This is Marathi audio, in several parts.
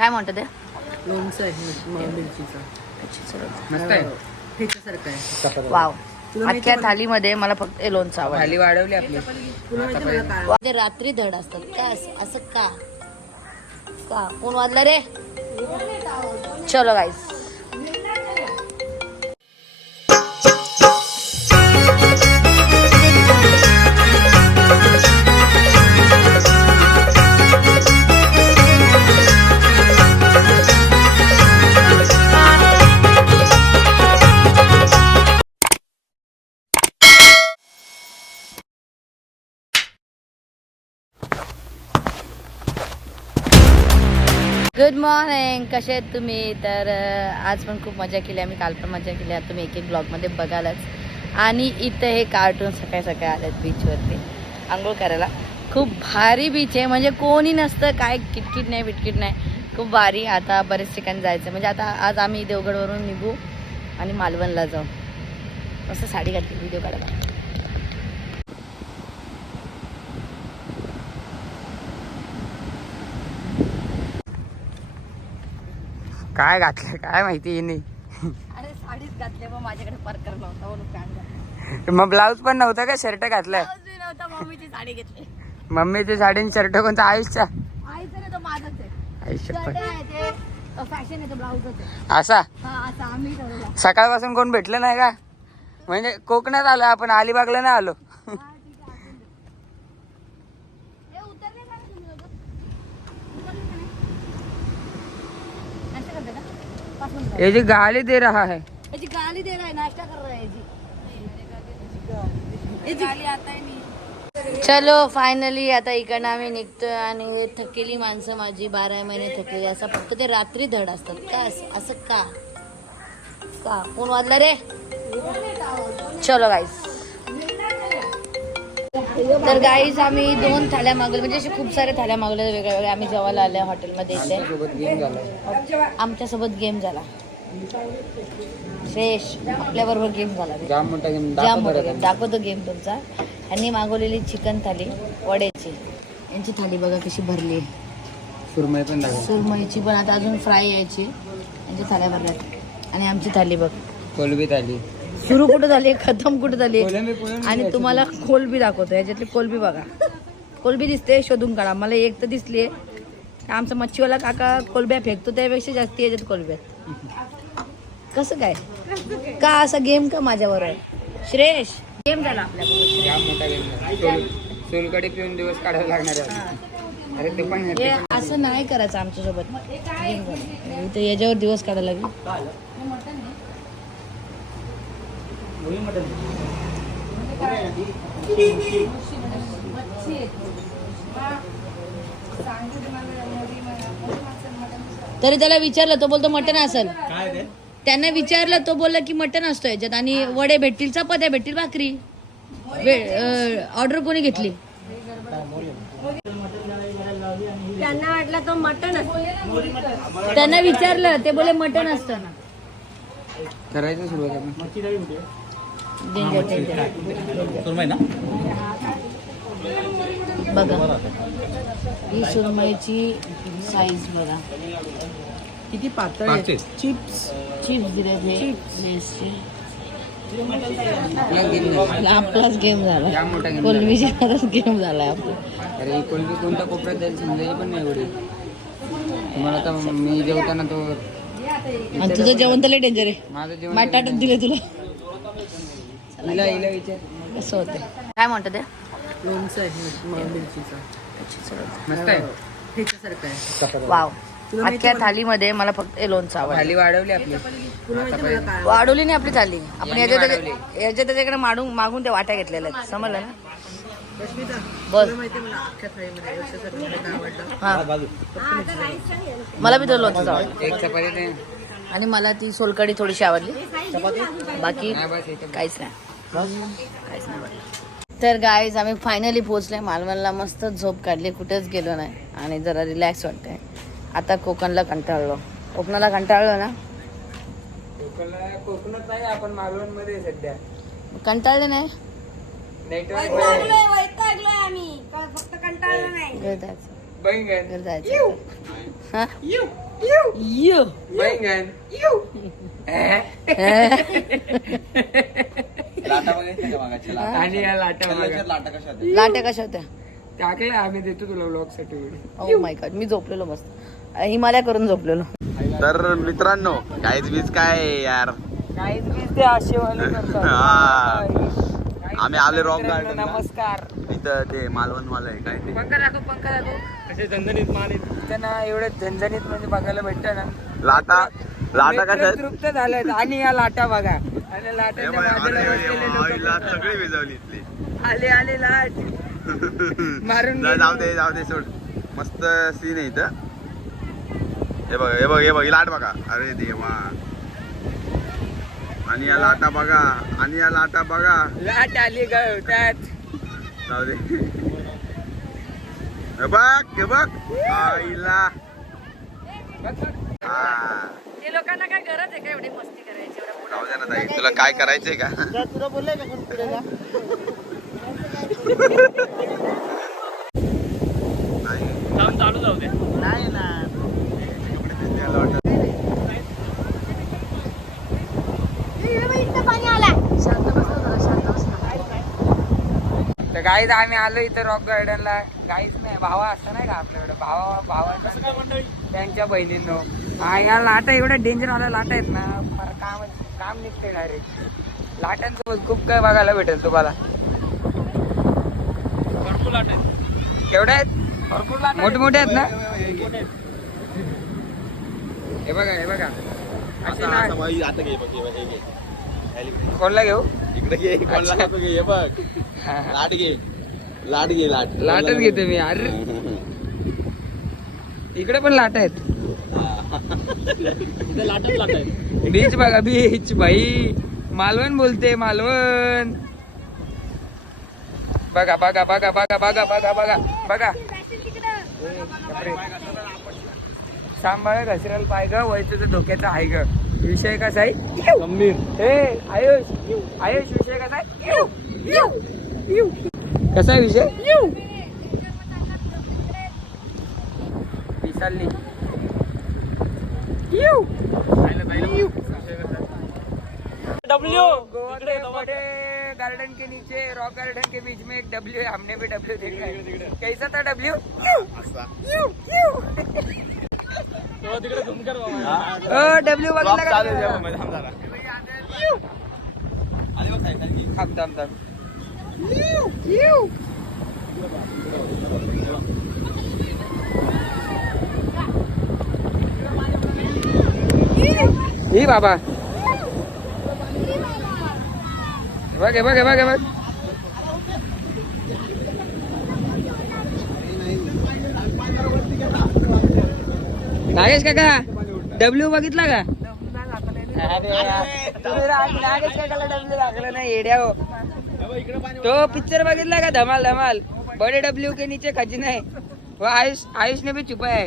काय म्हणतं ते? लोणचं आहे मिरचीचं. वाव. अख्ख्या थालीमध्ये मला फक्त हे लोणचं आवडलं. थाली वाढवली आपली. तुला माहिती मला काय? ते रात्री धड असतात. काय असं- असं का? का? कोण वाजलं रे? चलो गाईस गुड मॉर्निंग कसे आहेत तुम्ही? तर आज पण खूप मजा केली. आम्ही काल पण मजा केली. तुम्ही एक एक ब्लॉगमध्ये बघालच. आणि इथं हे कार्टून सकाळी सकाळी आलेत बीचवरती आंघोळ करायला. खूप भारी बीच आहे. म्हणजे कोणी नसतं. काय किटकिट नाही बिटकिट नाही. खूप भारी. आता बरेच ठिकाणी जायचं. म्हणजे आता आज आम्ही देवगडवरून निघू आणि मालवणला जाऊ. असं साडी घातली. व्हिडिओ काढायला. काय घातलं काय माहिती हिने. अरे साडीच घातली मग माझ्याकडे परकर नव्हता म्हणून पॅन्ट घातली. मग ब्लाऊज पण नव्हतं का शर्ट घातलं? नव्हता मम्मीची साडी घेतली. मम्मीची साडी शर्ट कोणता आयुषचा? आईचं नाही तो माझाच आहे. आयुष्य फॅशन आहे आहे असा? हा सकाळपासून कोण भेटलं नाही का? म्हणजे कोकणात आलो आपण अलिबागला नाही आलो हे उतरले का रे तुम्ही दोघं? उतरले का नाही? नाश्ता करते का? पाच मिनिटं. ये जी गाली दे रहा है। याची गाली दे रहा है नाश्ता कर रहा है याची याची आता चलो फायनली आता इकडनं आम्ही निघतोय आणि थकेली माणसं माझी बारा महिने थकलेली असं फक्त ते रात्री धड असतात. काय असं असं का? का? कोण वाजलं रे? चलो गाईस तर गाईज आम्ही दोन थाल्या मागवल्या. म्हणजे असे खूप सारे थाल्या मागवल्या. वेगळ्या वेगळ्या. आम्ही जेवायला आल्या हॉटेलमध्ये इथे. सोबत गेम झाला आमच्यासोबत गेम झाला. फ्रेश आपल्याबरोबर गेम झाला. रे. जाम मोठा गेम जाम मोठा गेम दाखवतो गेम तुमचा. यांनी मागवलेली चिकन थाली वड्याची. यांची थाली बघा कशी भरली. आहे सुरमई पण सुरमईची पण. आता अजून फ्राय यायची. यांची थाल्या भरल्यात. आणि आमची थाली बघ. कोलबीत आली सुरू कुठं झाली खतम कुठं झाली आणि तुम्हाला कोलबी दाखवतो याच्यातली कोलबी बघा. कोलबी दिसते शोधून काढा. मला एक तर दिसली आहे आमचा मच्छीवाला काका कोलब्या फेकतो त्यापेक्षा जास्ती याच्यात कोलब्या आहेत. कसं काय? का असा गेम का माझ्यावर आहे श्रेष गेम झाला. पिऊन दिवस लागणार आहे. हे असं नाही करायचं आमच्यासोबत. इथं याच्यावर दिवस काढायला लागेल. तरी त्याला विचारलं तो बोलतो मटन असेल. त्यांना विचारलं तो बोलला की मटन असतो याच्यात आणि वडे भेटतील चपात्या भेटतील भाकरी. ऑर्डर कोणी घेतली? त्यांना वाटलं तो मटन त्यांना विचारलं ते बोले मटन असतं. ना करायचं सुरुवात डेंजर बघा ही सुरमईची साईज बघा. किती पातळ आहे? चिप्स चिप्स दिले हे. आपला गेम झाला आपलाच गेम झाला. जाम मोठा गेम झाला कोलमीच्यावरच गेम झालाय आपला. अरे ही कोलबी कोणत्या कोपऱ्यात जाईल समजायची पण नाही एवढी. तुम्हाला आता मी जेवताना तो आणि तुझं जेवण तर लय डेंजर आहे. माझं जेवण ताटात दिले तुला. कसं होते. काय म्हणतं ते? लोणचं आहे मिरचीचं. वाव. अख्ख्या थालीमध्ये मला फक्त हे लोणचं आवडलं थाली वाढवली आपली. वाढवली नाही आपली थाली. आपण याच्या वाढवली. याच्या त्याच्याकडे मागून मागून त्या वाट्या घेतलेल्या आहेत. समजलं ना? माहिती मला हा. बी तो लोणचं आवडलं एक चपाती ते आणि मला ती सोलकडी थोडीशी आवडली. बाकी नाही बस एक काहीच नाही. काहीच नाही आवडलं तर गाईज आम्ही फायनली पोहोचले. मालवणला मस्त झोप काढली. कुठेच गेलो नाही. आणि जरा रिलॅक्स वाटतंय. आता कोकणला कंटाळलो. कोकणाला कंटाळलो ना? कोकणात नाही आपण मालवणमध्ये सध्या. कंटाळले नाही? हा लाटा. का आणि या लाटा बघा. कलरच्या लाटा कशा आहेत? लाट्या कशा होत्या? टाकलं आम्ही देतो तुला ब्लॉगसाठी. व्हिडिओ ओ माय गॉड मी झोपलेलो मस्त. हिमालय करून झोपलेलो. तर मित्रांनो काहीच बीज काय यार? काहीच नाही ते आशेवाले करतात. हा. आम्ही आले रॉक मित्रांनो, गार्डन नमस्कार. इथं ते मालवण वाला आहे काय ते. पंखा दाखव पंखा दाखव. कसे झणझणीत मान त्यांना एवढं झणझणीत म्हणजे बघायला भेटतं ना. लाटा लाटा कशा मित्र आहेत? तृप्त झालेत. आणि या लाटा बघा. आणि लाटाच्या लोकं बाईला बघा. सगळी विजवली इथली. आले आले लाट. मारून जा-. जाऊ दे जाऊ दे सोड. मस्त सीन आहे इथं. हे बघ हे बघ हे बघ ही लाट बघा. अरे देवा. आणि या लाटा बघा आणि या लाटा बघा. लाट आली गवतात जाऊ दे. हे बघ हे बघ. आईला. हा. ते लोकांना काय गरज आहे का एवढी मस्ती करायची एवढ्या जाऊ दे ना ताई तुला काय करायचंय का? तुला बोललंय का कोण पुढे जा? नाही. नाही ना. गाईज आम्ही आलो इथं रॉक गार्डनला गाईच नाही भावा असं नाही का आपल्याकडे? भावा भावाचा त्यांच्या बहिणींनो. हा या लाटा एवढ्या डेंजर आल्या लाटा आहेत ना. मला काम काम निघते डायरेक्ट रे लाटांसोबत खूप काय बघायला भेटेल तुम्हाला. भरपूर लाट आहेत. केवढ्या आहेत? भरपूर लाट मोठमोठे आहेत ना? हे बघा हे बघा. कोणला घेऊ? इकडे घे कोणला बघ. लाट घे. लाट घे लाट. लाटच घेते मी अरे. इकडे पण लाट आहेत. लाटच लाट आहेत. बीच बघा बीच भाई मालवण बोलते मालवण. बघा बघा बघा बघा बघा बघा बघा बघा. सांभाळ घसरेल पाय ग वय तुझं डोक्याचं आहे ग. विषय कसा आहे? गंभीर. हे आयुष आयुष विषय कसा आहे. कसा आहे विषय? विसरली. डब्ल्यू गोवा गार्डन के नीचे रॉक गार्डन के बीच में एक डब्ल्यू है हमने भी डब्ल्यू देखा है. कैसा था डब्ल्यू डब्ल्यू बघितला ही बाबा। हे बघ हे बघ बघ बघ। नागेश काका डब्ल्यू बघितला का? नागेश काकाला डब्ल्यू लागलं नाही येड्या हो तो पिक्चर बघितला का? धमाल धमाल. बडे डब्ल्यू के नीचे खजिना. है वो आयुष आयुष ने भी छुपा है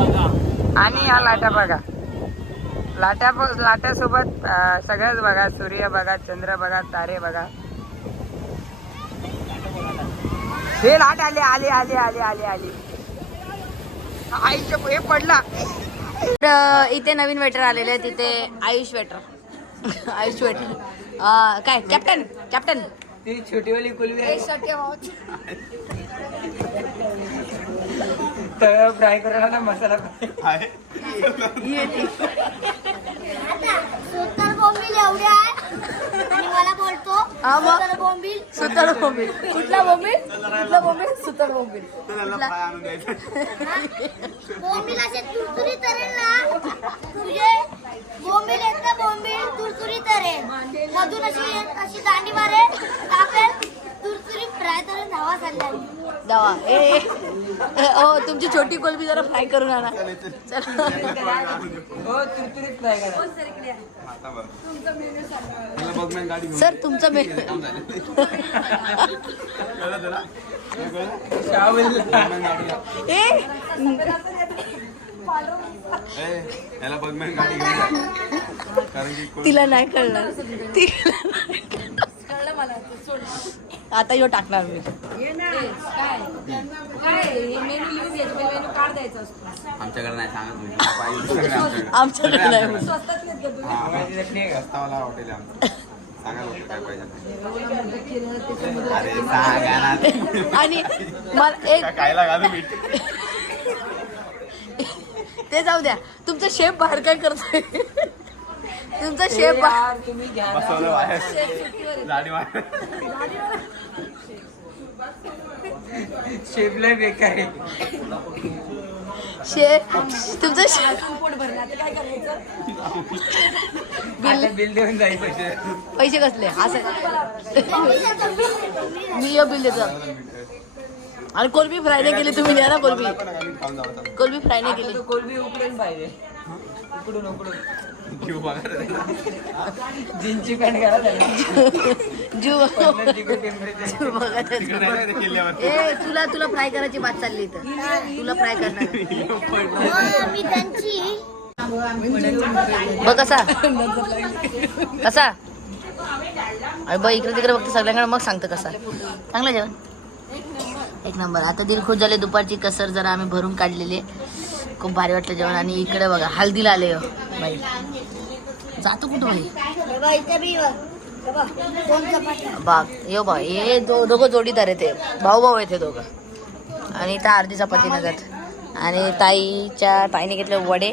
आणि ह्या लाटा बघा. लाट्या लाट्यासोबत सगळंच बघा. सूर्य बघा चंद्र बघा तारे बघा. हे लाट आले आले आले आले आले आले. आईच्या हे पडला. तर इथे नवीन वेटर आलेले आहेत. तिथे आयुष वेटर. आयुष वेटर. काय कॅप्टन कॅप्टन ती छोटीवाली कुलवी तर फ्राय करायला ना मसाला सुतार बोंबील एवढे आहे. आणि मला बोलतो हा मग? सुतार बोंबील. सुतळ बोंबील. कुठला बोंबील? कुठला बोंबील? सुतळ बोंबील. बोंबील असे तुरतुरी तरेल ना. तुझे बोंबील एकदा बोंबील तुरतुरी तरेल. मधून अशी अशी दांडी मारे टाकेल. दवा ए ए, ए, ओ तुमची छोटी कोलबी जरा फ्राय करून आणा. चला. हो तुरतुरीत फ्राय करा. मला. सर तुमचं मेनू कळलं कळलं? ए ए, याला बघ ना गाडी घेऊन जा. कारण की कोण- तिला नाही कळणार. तिला नाही कळणार. आता यो टाकणार मी. आमच्याकडे नाही सांगत नाही. हा, हॉटेल आणि मला एक ते जाऊ द्या. तुमचा शेफ बाहेर काय करतोय? तुमचा शेफ बाहेर यार तुम्ही घ्या ना. बसवलं बाहेर. गाडी बाहेर. शेपला बेकार आहे. तुमचा शेफ आता बिल देऊन जाईल पैसे. पैसे कसले? असं. मी यो बिल देतो. आणि कोलबी फ्राय नाही केली तुम्ही द्या ना कोलबी. कोलबी फ्राय नाही केली. तो कोलबी उकडून पाहिजे उकडून उकडून. बघा. जिंची पॅन्ट घाला जीव. जीव बघा. ए तुला तुला फ्राय करायची बात चालली इथं. तुला फ्राय करणार मग मी त्यांची बघ कसा. कसा. अरे बघ इकडे तिकडे बघते सगळ्यांकडे मग सांगतं कसा. चांगलं जेवण. एक नंबर. आता दिल खुश झाले दुपारची कसर जरा आम्ही भरून काढलेली आहे. खूप भारी वाटलं जेवण. आणि इकडे बघा हल्दीला आले हो. बाई. जातो कुठं चपात्या बाग यो बा हे दो दोघं जोडीदार आहे ते. भाऊ भाऊ आहे ते दोघं. आणि इथं अर्धी चपाती नगत आणि ताईच्या ताईने घेतले वडे.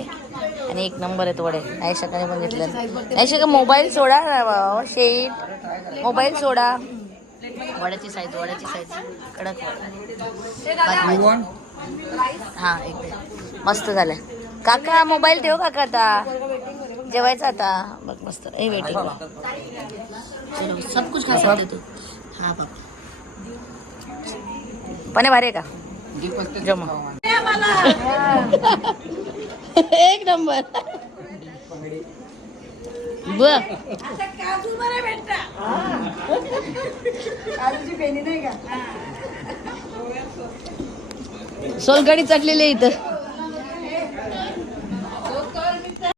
आणि एक नंबर आहेत वडे. नाही शकाने पण घेतले. नाही शका मोबाईल सोडा ना शेट मोबाईल सोडा. वड्याची साईज वड्याची साईज कडक. हा एक. मस्त झालं काका मोबाईल ठेव काका आता. जेवायचं आता. बघ मस्त. ए वेटिंग चलो सब कुछ खा सकते तू. हाँ पापा. पणे भारी का? जमा. एक नंबर. ब सोलकडी चटलेली इथं.